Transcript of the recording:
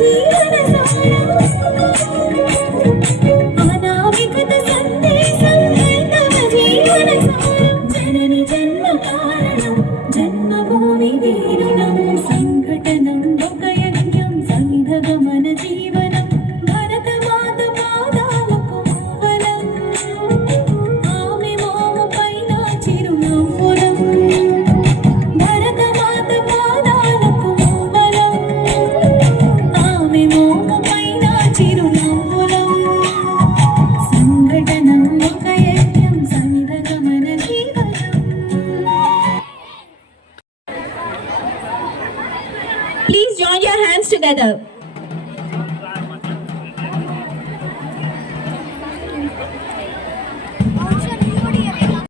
జీవన సారం అనామికత సందేశం తమ జీవన సారం జనని జన్మ కారణం జన్మభూమి వీరుణం సంఘటనం ఒక యజ్ఞం సంధగమన జీవనం భరతమాత పాదాలకు మూవలం ఆమె మోము పైన చిరునవ్వులం భరతమాత పాదాలకు మూవలం ఆమె మోము పైన చిరునవ్వులం సంఘటనం ఒక యజ్ఞం సంధగమన జీవనం. Please join your hands together.